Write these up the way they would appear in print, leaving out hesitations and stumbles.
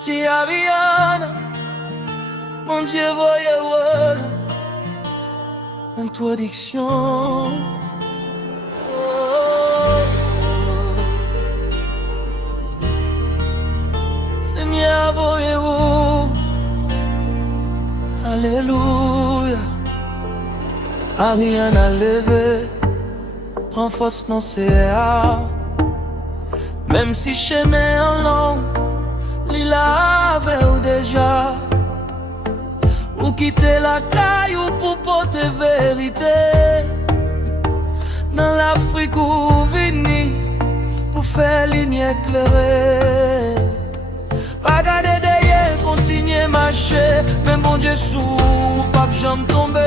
Ti Ariana, mon Dieu, voyez, introduction. Seigneur, voyez-vous, alléluia. Ariana levé, renforce non CA. Même si chemin en long, l'ila avait ou déjà. Ou quitter la caillou pour porter vérité. Dans l'Afrique ou vini, pour faire ligne éclairée. Pas garder derrière, continuer marcher. Mais mon Dieu sous, pas jamais tomber.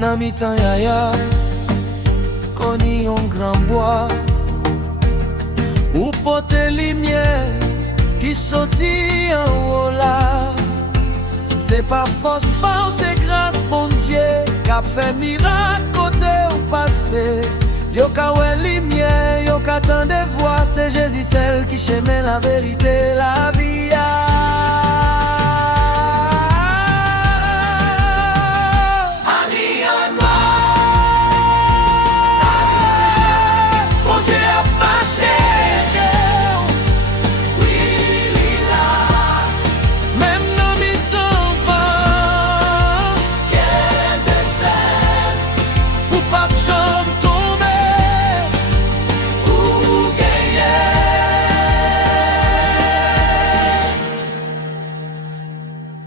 Dans mi-temps yaya, koni yon grand bois. Ou pote lumière qui sorti en haut là. C'est pas force, pas c'est grâce mon Dieu qu'a fait miracle côté au passé. Yo ka wè lumière, yo ka tant de voix. C'est Jésus celle qui chemin la vérité, la vie.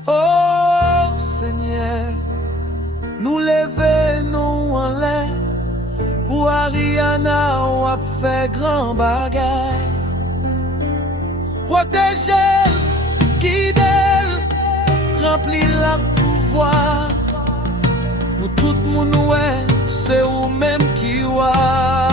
Oh Seigneur, nous lever nous en l'air. Pour Ariana, on a fait grand bagage. Protéger, guider, remplir la pouvoir. Pour tout le monde, c'est vous même qui voit.